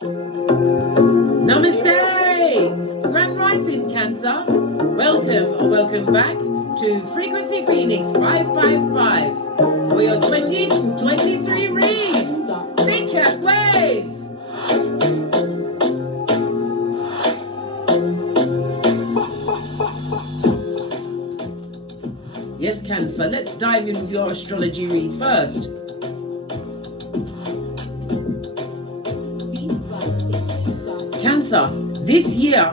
Namaste! Grand Rising Cancer. Welcome back to Frequency Phoenix 555 for your 2023 read. Big Cat Wave! Yes, Cancer, let's dive in with your astrology read first. Cancer, this year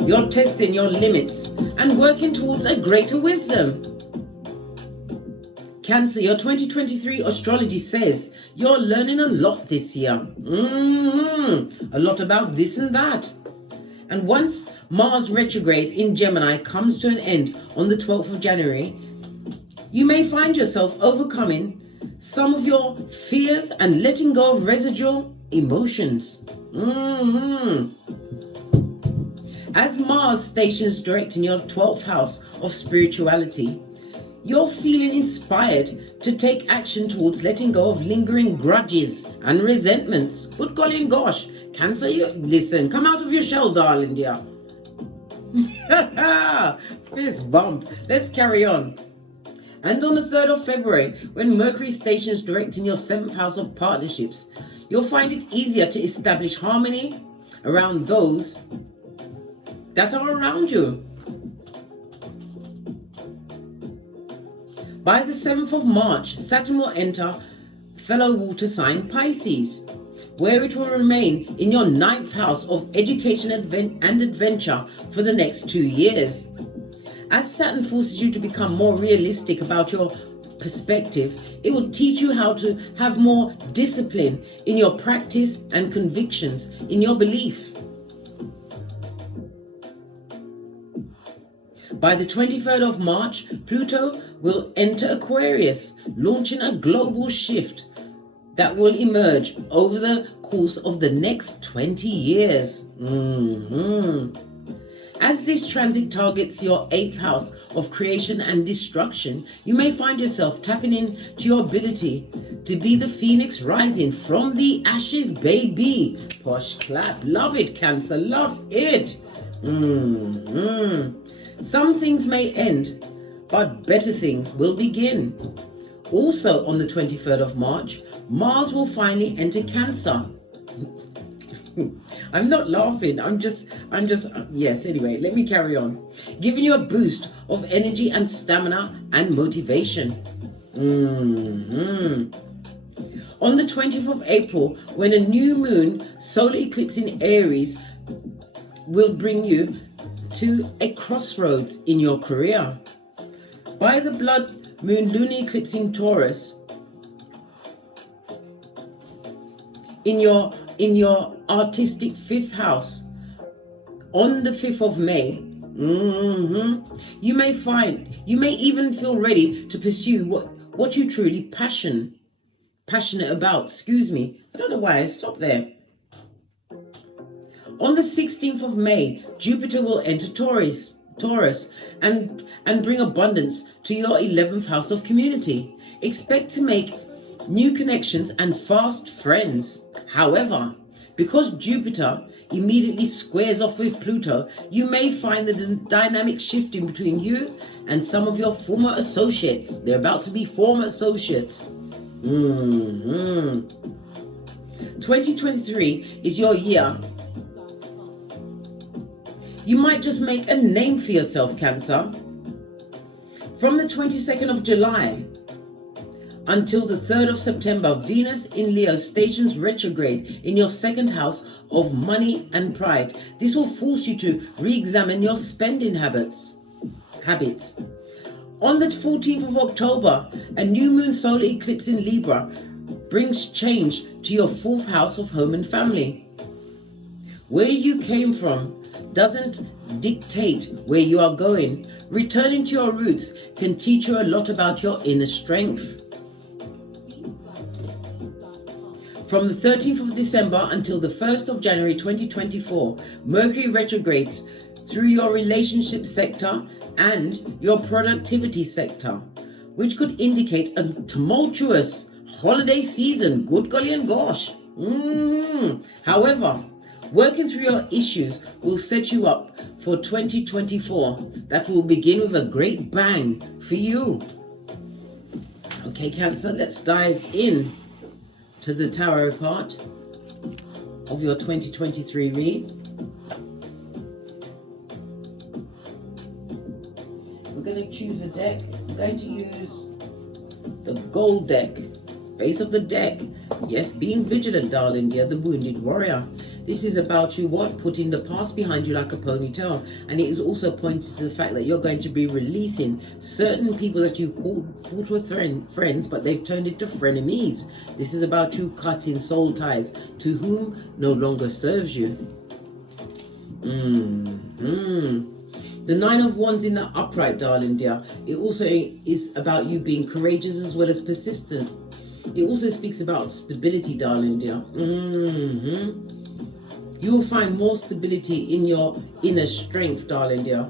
you're testing your limits and working towards a greater wisdom. Cancer, your 2023 astrology says you're learning a lot this year. A lot about this and that. And once Mars retrograde in Gemini comes to an end on the 12th of January, you may find yourself overcoming some of your fears and letting go of residual emotions. As Mars stations direct in your 12th house of spirituality, you're feeling inspired to take action towards letting go of lingering grudges and resentments. Good golly gosh, Cancer, you listen, come out of your shell, darling dear. Fist bump. Let's carry on. And on the 3rd of February, when Mercury stations direct in your 7th house of partnerships, you'll find it easier to establish harmony around those that are around you. By the 7th of March, Saturn will enter fellow water sign Pisces, where it will remain in your 9th house of education and adventure for the next 2 years. As Saturn forces you to become more realistic about your perspective, it will teach you how to have more discipline in your practice and convictions in your belief. By the 23rd of March, Pluto will enter Aquarius, launching a global shift that will emerge over the course of the next 20 years. As this transit targets your 8th house of creation and destruction, you may find yourself tapping into your ability to be the phoenix rising from the ashes, baby. Posh clap. Love it, Cancer. Love it. Some things may end, but better things will begin. Also on the 23rd of March, Mars will finally enter Cancer. I'm not laughing, I'm just, yes, anyway, let me carry on. Giving you a boost of energy and stamina and motivation. On the 20th of April, when a new moon solar eclipse in Aries will bring you to a crossroads in your career. By the blood moon lunar eclipse in Taurus, in your artistic 5th house on the 5th of May, you may even feel ready to pursue what you truly passionate about. Excuse me, I don't know why I stopped there. On the 16th of May, Jupiter will enter Taurus and bring abundance to your 11th house of community. Expect to make new connections and fast friends. However, because Jupiter immediately squares off with Pluto, you may find the dynamic shifting between you and some of your former associates. They're about to be former associates. 2023 is your year. You might just make a name for yourself, Cancer. From the 22nd of July until the 3rd of September, Venus in Leo stations retrograde in your 2nd house of money and pride. This will force you to re-examine your spending habits. On the 14th of October, a new moon solar eclipse in Libra brings change to your 4th house of home and family. Where you came from doesn't dictate where you are going. Returning to your roots can teach you a lot about your inner strength. From the 13th of December until the 1st of January 2024, Mercury retrogrades through your relationship sector and your productivity sector, which could indicate a tumultuous holiday season. Good golly and gosh. However, working through your issues will set you up for 2024 that will begin with a great bang for you. Okay, Cancer, let's dive in to the tarot part of your 2023 read. We're going to choose a deck. I'm going to use the gold deck. Base of the deck. Yes, being vigilant, darling dear, the wounded warrior. This is about you, what? Putting the past behind you like a ponytail. And it is also pointing to the fact that you're going to be releasing certain people that you thought were friends, but they've turned into frenemies. This is about you cutting soul ties to whom no longer serves you. The Nine of Wands in the upright, darling dear. It also is about you being courageous as well as persistent. It also speaks about stability, darling dear. You will find more stability in your inner strength, darling dear.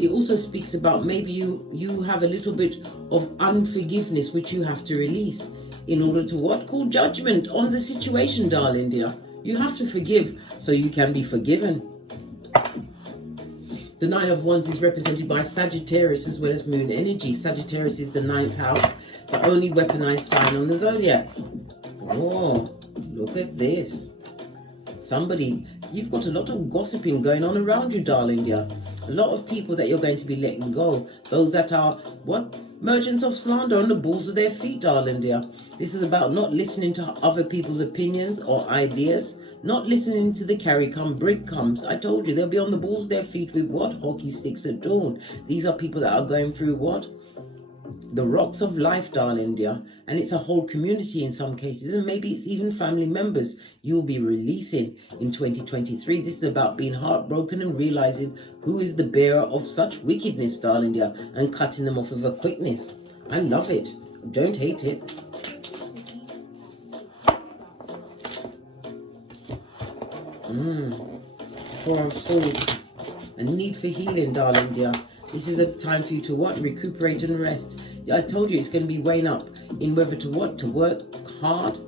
It also speaks about maybe you have a little bit of unforgiveness which you have to release in order to what? Call judgment on the situation, darling dear. You have to forgive so you can be forgiven. The Nine of Wands is represented by Sagittarius as well as moon energy. Sagittarius is the 9th house, the only weaponized sign on the zodiac. Oh, look at this. Somebody, you've got a lot of gossiping going on around you, darling dear. A lot of people that you're going to be letting go. Those that are, what? Merchants of slander on the balls of their feet, darling dear. This is about not listening to other people's opinions or ideas. Not listening to the carry come, break comes. I told you, they'll be on the balls of their feet with what? Hockey sticks at dawn. These are people that are going through what? The rocks of life, darling dear. And it's a whole community in some cases. And maybe it's even family members you'll be releasing in 2023. This is about being heartbroken and realizing who is the bearer of such wickedness, darling dear. And cutting them off with a quickness. I love it. Don't hate it. Four of Swords. A need for healing, darling dear. This is a time for you to what? Recuperate and rest. I told you it's going to be weighing up in whether to what? To work hard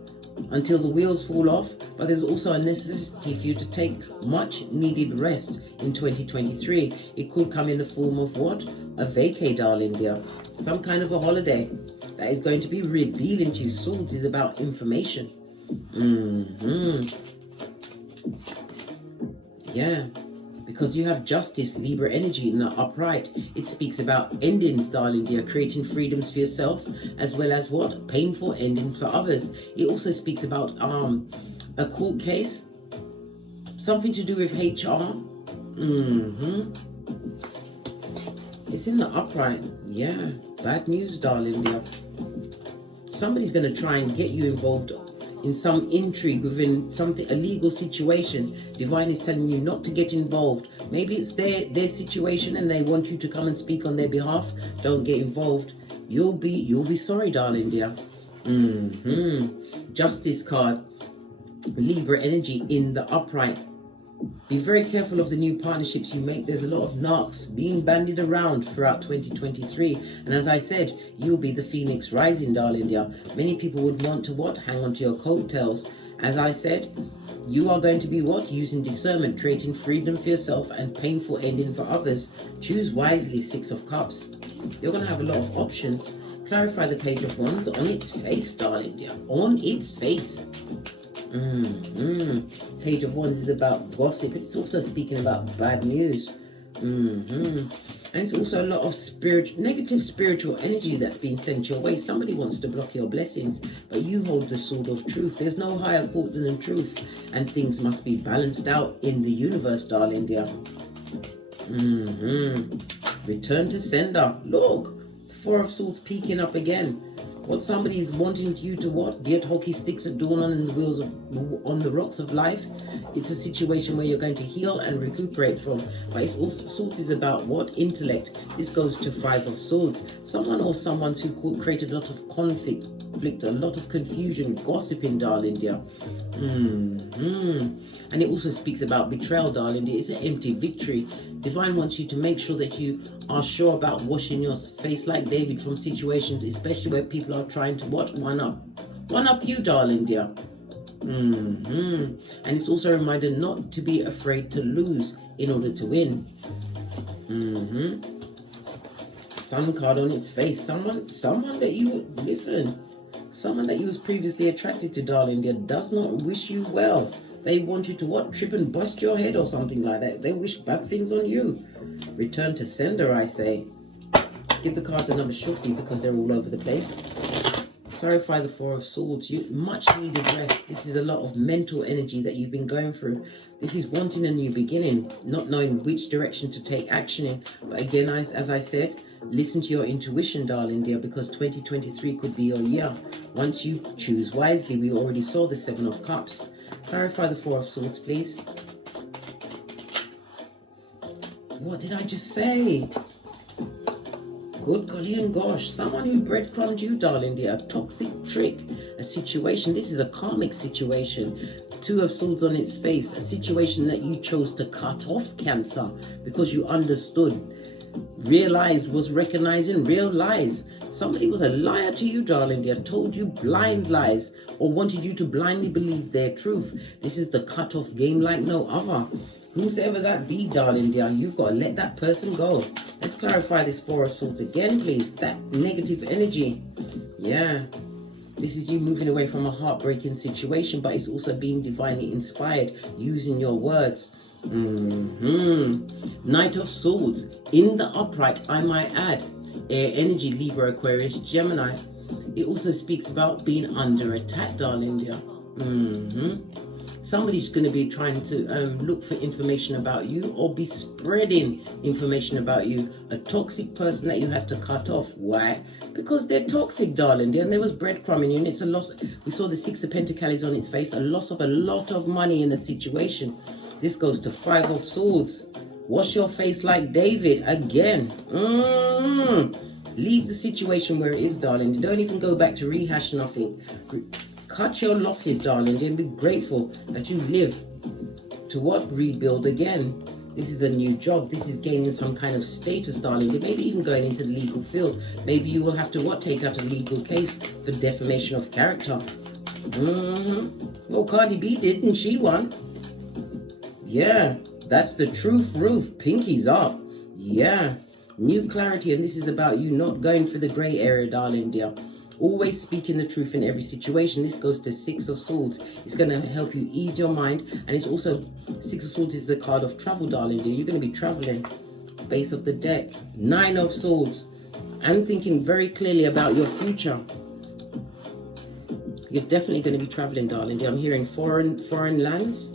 until the wheels fall off. But there's also a necessity for you to take much needed rest in 2023. It could come in the form of what? A vacay, darling dear. Some kind of a holiday that is going to be revealing to you. Swords is about information. Yeah, because you have justice, Libra energy in the upright. It speaks about endings, darling dear, creating freedoms for yourself, as well as what? Painful ending for others. It also speaks about a court case, something to do with HR. It's in the upright. Yeah, bad news, darling dear. Somebody's going to try and get you involved in some intrigue within something, a legal situation. Divine is telling you not to get involved. Maybe it's their situation and they want you to come and speak on their behalf. Don't get involved. You'll be sorry, darling dear. Justice card. Libra energy in the upright. Be very careful of the new partnerships you make. There's a lot of narcs being bandied around throughout 2023. And as I said, you'll be the phoenix rising, darling dear. Many people would want to what? Hang on to your coattails. As I said, you are going to be what? Using discernment, creating freedom for yourself and painful ending for others. Choose wisely, Six of Cups. You're going to have a lot of options. Clarify the Page of Wands on its face, darling dear. On its face. Page of Wands is about gossip. It's also speaking about bad news. And it's also a lot of negative spiritual energy that's being sent your way. Somebody wants to block your blessings, but you hold the sword of truth. There's no higher court than truth, and things must be balanced out in the universe, darling dear. Return to sender. Look, the Four of Swords peeking up again. What somebody's wanting you to what? Get hockey sticks at dawn on the rocks of life. It's a situation where you're going to heal and recuperate from. But it's also, Swords is about what? Intellect. This goes to Five of Swords. Someone or someone who created a lot of conflict, a lot of confusion, gossiping, darling dear. And it also speaks about betrayal, darling dear. It's an empty victory. Divine wants you to make sure that you are sure about washing your face like David from situations, especially where people are trying to what? One up you, darling dear. And it's also a reminder not to be afraid to lose in order to win. Sun card on its face. Someone that you listen. Someone that you was previously attracted to, darling dear, does not wish you well. They want you to what? Trip and bust your head or something like that. They wish bad things on you. Return to sender, I say. Give the cards another shuffle because they're all over the place. Clarify the Four of Swords. You much needed rest. This is a lot of mental energy that you've been going through. This is wanting a new beginning, not knowing which direction to take action in. But again, as I said, listen to your intuition, darling dear, because 2023 could be your year. Once you choose wisely, we already saw the Seven of Cups. Clarify the Four of Swords, please. What did I just say? Good golly and gosh, someone who breadcrumbed you, darling dear, a toxic trick, a situation. This is a karmic situation. Two of Swords on its face, a situation that you chose to cut off, Cancer, because you understood. Realize was recognizing real lies. Somebody was a liar to you, darling dear, told you blind lies or wanted you to blindly believe their truth. This is the cut-off game like no other. Whomsoever that be, darling dear, you've got to let that person go. Let's clarify this Four of Swords again, please. That negative energy. Yeah. This is you moving away from a heartbreaking situation, but it's also being divinely inspired, using your words. Knight of Swords. In the upright, I might add. Air energy, Libra, Aquarius, Gemini. It also speaks about being under attack, darling dear. Somebody's going to be trying to look for information about you or be spreading information about you. A toxic person that you had to cut off. Why? Because they're toxic, darling dear, and there was breadcrumbing you, and it's a loss. We saw the Six of Pentacles on its face, a loss of a lot of money in a situation. This goes to Five of Swords. Wash your face like David again. Leave the situation where it is, darling. Don't even go back to rehash nothing. Cut your losses, darling, and be grateful that you live to what? Rebuild again. This is a new job. This is gaining some kind of status, darling. Maybe even going into the legal field. Maybe you will have to what? Take out a legal case for defamation of character. Well, Cardi B did, and she won. Yeah, that's the truth roof. Pinkies up. Yeah, new clarity, and this is about you not going for the grey area, darling dear. Always speaking the truth in every situation. This goes to Six of Swords. It's going to help you ease your mind. And it's also, Six of Swords is the card of travel, darling dear. You're going to be traveling. Base of the deck. Nine of Swords. And thinking very clearly about your future. You're definitely going to be traveling, darling dear. I'm hearing foreign lands.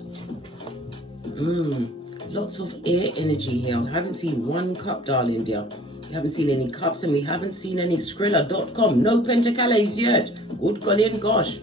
Lots of air energy here. I haven't seen one cup, darling dear. We haven't seen any cups, and we haven't seen any Skrilla.com. No Pentacles yet. Good golly and gosh.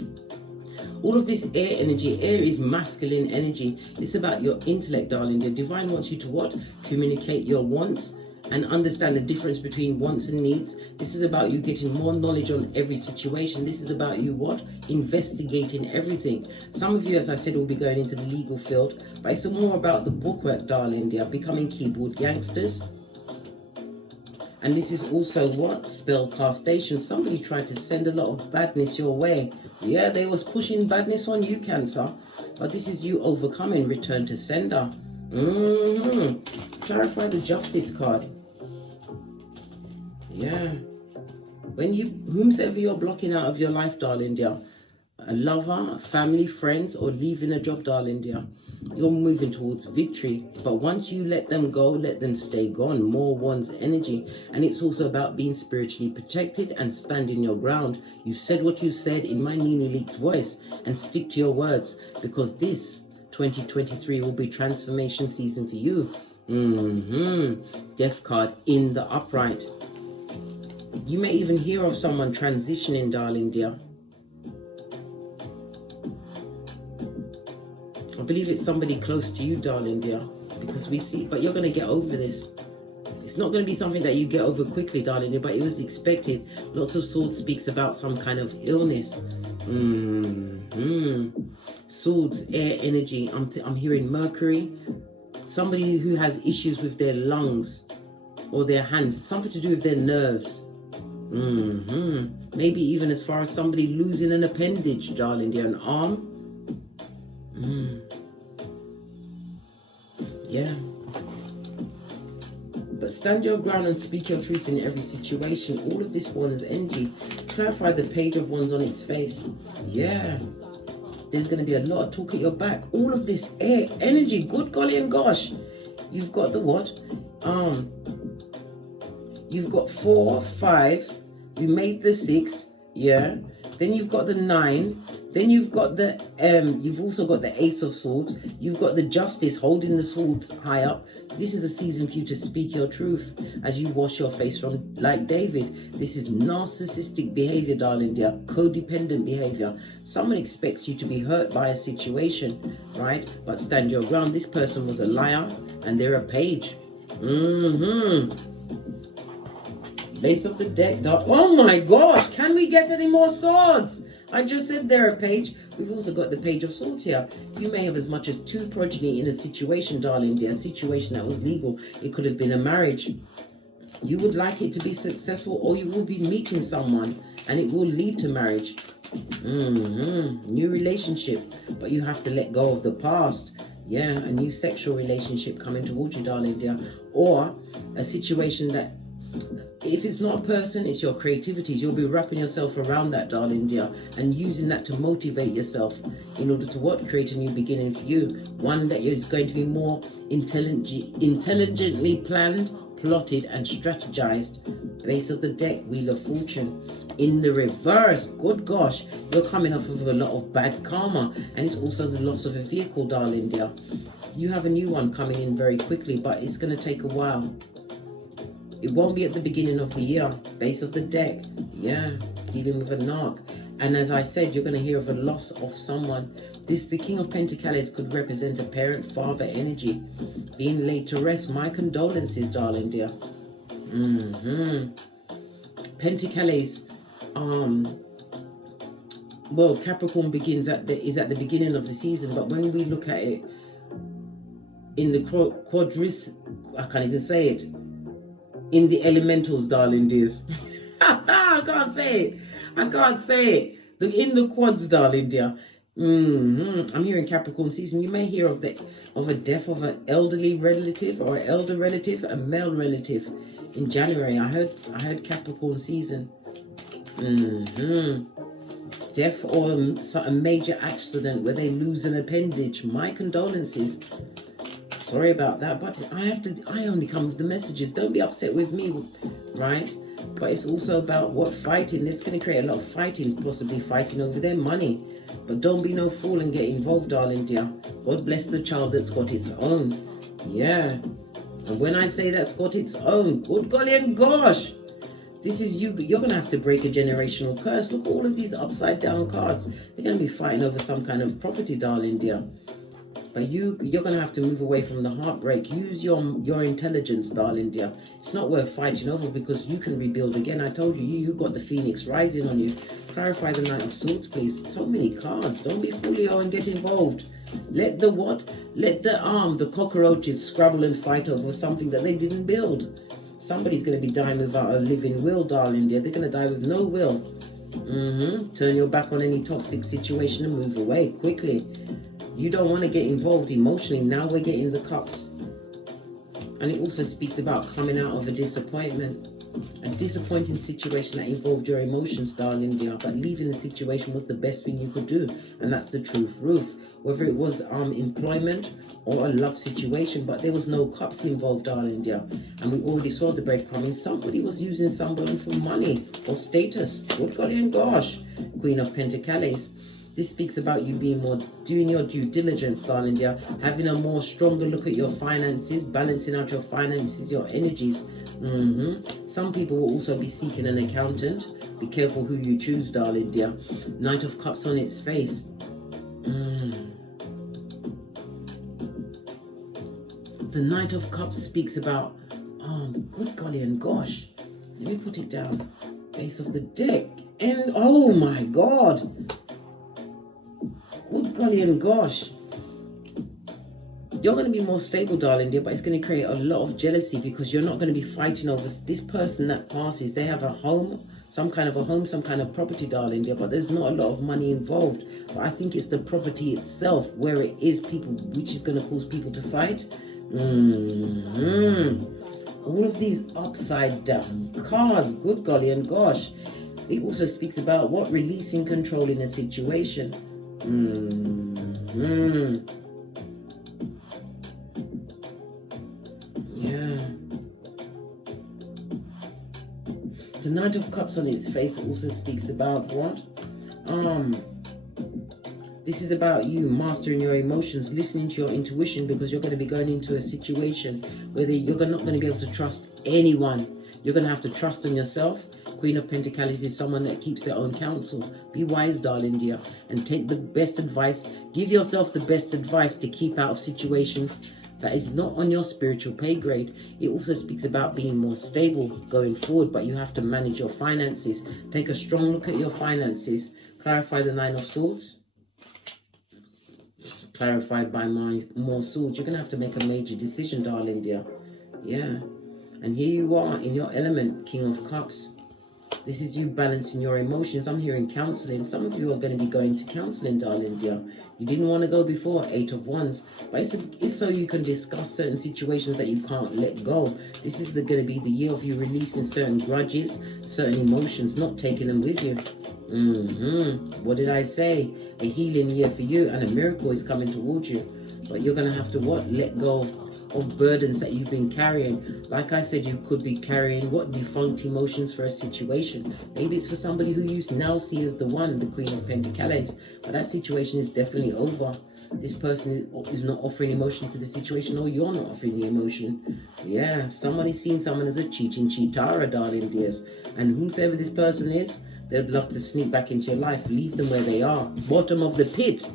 All of this air energy. Air is masculine energy. It's about your intellect, darling. The divine wants you to what? Communicate your wants and understand the difference between wants and needs. This is about you getting more knowledge on every situation. This is about you what? Investigating everything. Some of you, as I said, will be going into the legal field, but it's more about the bookwork, darling. They are becoming keyboard gangsters. And this is also what? Spellcastation. Somebody tried to send a lot of badness your way. Yeah, they was pushing badness on you, Cancer. But this is you overcoming. Return to sender. Clarify the Justice card. Yeah. When you, whomsoever you're blocking out of your life, darling dear, a lover, a family, friends, or leaving a job, darling dear, you're moving towards victory. But once you let them go, let them stay gone. More one's energy. And it's also about being spiritually protected and standing your ground. You said what you said in my Nene Leak's voice, and stick to your words, because this 2023 will be transformation season for you. Death card in the upright. You may even hear of someone transitioning, darling dear. I believe it's somebody close to you, darling dear, because we see, but you're going to get over this. It's not going to be something that you get over quickly, darling dear, but it was expected. Lots of Swords speaks about some kind of illness. Swords, air energy. I'm hearing Mercury. Somebody who has issues with their lungs or their hands, something to do with their nerves. Maybe even as far as somebody losing an appendage, darling dear, an arm. Yeah. But stand your ground and speak your truth in every situation. All of this one's energy. Clarify the Page of Wands on its face. Yeah. There's going to be a lot of talk at your back. All of this air energy. Good golly and gosh. You've got the what? You've got 4, 5. You made the 6. Yeah. Then you've got the 9. Then you've got the you've also got the Ace of Swords. You've got the Justice holding the swords high up. This is a season for you to speak your truth as you wash your face from, like David. This is narcissistic behavior, darling dear. Codependent behavior. Someone expects you to be hurt by a situation, right? But stand your ground. This person was a liar and they're a page. Base of the deck, dark. Oh my gosh, can we get any more swords? I just said they're a page. We've also got the Page of Swords here. You may have as much as 2 progeny in a situation, darling dear. A situation that was legal. It could have been a marriage. You would like it to be successful, or you will be meeting someone and it will lead to marriage. New relationship. But you have to let go of the past. Yeah, a new sexual relationship coming towards you, darling dear. Or a situation that, if it's not a person, it's your creativity. You'll be wrapping yourself around that, darling dear, and using that to motivate yourself in order to what? Create a new beginning for you. One that is going to be more intelligently planned, plotted, and strategized. Base of the deck, Wheel of Fortune. In the reverse, good gosh, you're coming off of a lot of bad karma, and it's also the loss of a vehicle, darling dear. You have a new one coming in very quickly, but it's going to take a while. It won't be at the beginning of the year. Base of the deck. Yeah, dealing with a narc. And as I said, you're going to hear of a loss of someone. The King of Pentacles could represent a parent, father energy. Being laid to rest. My condolences, darling dear. Pentacles. Well, Capricorn is at the beginning of the season. But when we look at it in the I can't even say it. In the elementals, darling dears. I can't say it. In the quads, darling dear. I'm hearing Capricorn season. You may hear of a death of an elderly relative or an elder relative, a male relative. In January, I heard Capricorn season. Death or a major accident where they lose an appendage. My condolences. Sorry about that, but I only come with the messages. Don't be upset with me, right? But it's also about what fighting. It's going to create a lot of fighting, possibly fighting over their money. But don't be no fool and get involved, darling dear. God bless the child that's got its own. Yeah. And when I say that's got its own, good golly and gosh, this is you. You're going to have to break a generational curse. Look at all of these upside down cards. They're going to be fighting over some kind of property, darling dear. But you're going to have to move away from the heartbreak. Use your intelligence, darling dear. It's not worth fighting over because you can rebuild again. I told you, you got the Phoenix rising on you. Clarify the Knight of Swords, please. So many cards. Don't be folio and get involved. Let the what? Let the cockroaches scrabble and fight over something that they didn't build. Somebody's going to be dying without a living will, darling dear. They're going to die with no will. Turn your back on any toxic situation and move away quickly. You don't want to get involved emotionally. Now we're getting the cups. And it also speaks about coming out of a disappointment. A disappointing situation that involved your emotions, darling dear. But leaving the situation was the best thing you could do. And that's the truth. Whether it was employment or a love situation. But there was no cups involved, darling dear. And we already saw the breadcrumbing. Somebody was using someone for money or status. Good golly and gosh. Queen of Pentacles. This speaks about you being more, doing your due diligence, darling dear. Having a more stronger look at your finances, balancing out your finances, your energies. Some people will also be seeking an accountant. Be careful who you choose, darling dear. Knight of Cups on its face. The Knight of Cups speaks about, good golly and gosh. Let me put it down. Base of the deck. And, oh my God. Good golly and gosh. you're going to be more stable, darling dear, but it's going to create a lot of jealousy because you're not going to be fighting over this person that passes. They have a home, some kind of property, darling dear, but there's not a lot of money involved. But I think it's the property itself where it is people, which is going to cause people to fight. All of these upside down cards, good golly and gosh. It also speaks about what? Releasing control in a situation. Yeah. The Knight of Cups on its face also speaks about what? This is about you mastering your emotions, listening to your intuition, because you're going to be going into a situation where you're not going to be able to trust anyone. You're going to have to trust in yourself. Queen of Pentacles is someone that keeps their own counsel. Be wise, darling dear, and take the best advice. Give yourself the best advice to keep out of situations that is not on your spiritual pay grade. It also speaks about being more stable going forward, but you have to manage your finances. Take a strong look at your finances. Clarify the Nine of Swords. Clarified by more swords. You're going to have to make a major decision, darling dear. Yeah. And here you are in your element, King of Cups. This is you balancing your emotions. I'm hearing counseling. Some of you are going to be going to counseling, darling dear. You didn't want to go before, Eight of Wands. But it's so you can discuss certain situations that you can't let go. This is going to be the year of you releasing certain grudges, certain emotions, not taking them with you. What did I say? A healing year for you, and a miracle is coming towards you. But you're going to have to what? Let go of burdens that you've been carrying. Like I said, you could be carrying what? Defunct emotions for a situation. Maybe it's for somebody who you now see as the one, the Queen of Pentacles. But that situation is definitely over. This person is not offering emotion to the situation, or you're not offering the emotion. Yeah, someone is seeing someone as a cheating cheatara, darling dears. And whosoever this person is, they'd love to sneak back into your life. Leave them where they are. Bottom of the pit.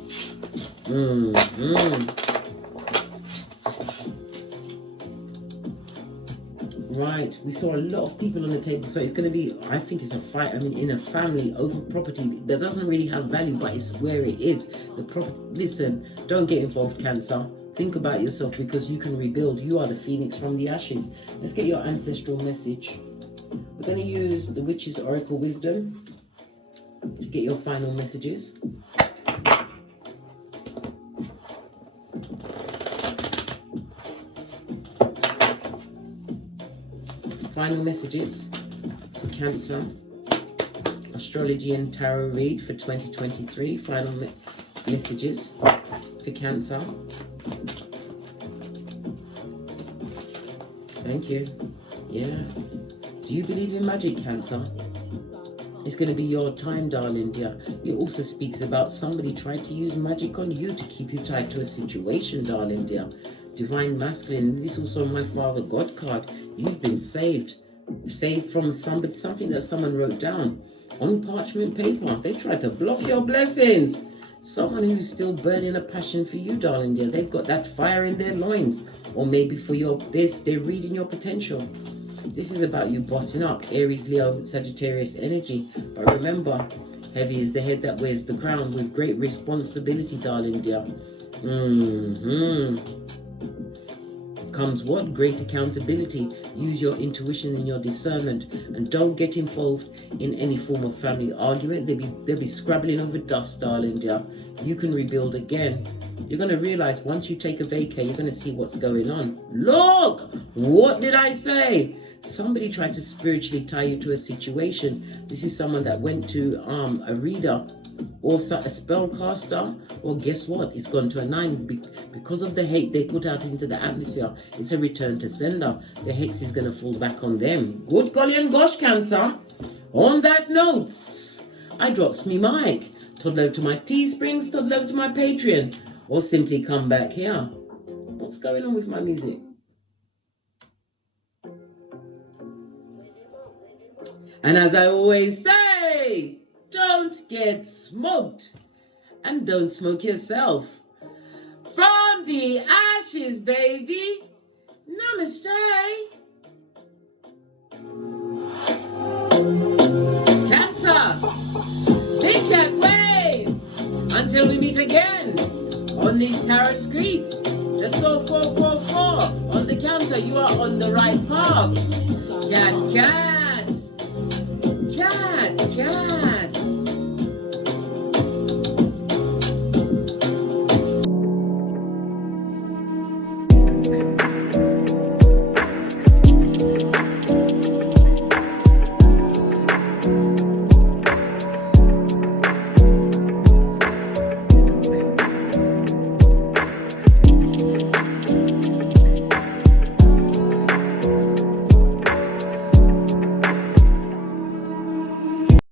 Right, we saw a lot of people on the table, so it's going to be, I think it's a fight, in a family over property that doesn't really have value, but it's where it is. Listen, don't get involved, Cancer. Think about yourself, because you can rebuild. You are the phoenix from the ashes. Let's get your ancestral message. We're going to use the Witch's Oracle Wisdom to get your final messages. Final messages for Cancer. Astrology and Tarot read for 2023. Final messages for Cancer. Thank you. Yeah. Do you believe in magic, Cancer? It's going to be your time, darling dear. It also speaks about somebody trying to use magic on you to keep you tied to a situation, darling dear. Divine Masculine. This is also my Father God card. You've been saved. Saved from something that someone wrote down on parchment paper. They tried to block your blessings. Someone who's still burning a passion for you, darling dear. They've got that fire in their loins. Or maybe for they're reading your potential. This is about you bossing up. Aries, Leo, Sagittarius energy. But remember, heavy is the head that wears the crown, with great responsibility, darling dear. Comes what? Great accountability. Use your intuition and your discernment, and don't get involved in any form of family argument. They'll be scrabbling over dust, darling dear. You can rebuild again. You're going to realize once you take a vacay, you're going to see what's going on. Look! What did I say? Somebody tried to spiritually tie you to a situation. This is someone that went to a reader or a spellcaster, or guess what? It's gone to a 9 because of the hate they put out into the atmosphere. It's a return to sender. The hex is going to fall back on them. Good golly and gosh, Cancer. On that note, I drops me mic. Toddle over to my Teesprings, toddle over to my Patreon, or simply come back here. What's going on with my music? And as I always say, don't get smoked, and don't smoke yourself. From the ashes, baby. Namaste. Cancer, big cat wave. Until we meet again on these tarot streets. Let's go 444. On the counter, you are on the right path. Cat, cat. Cat, cat.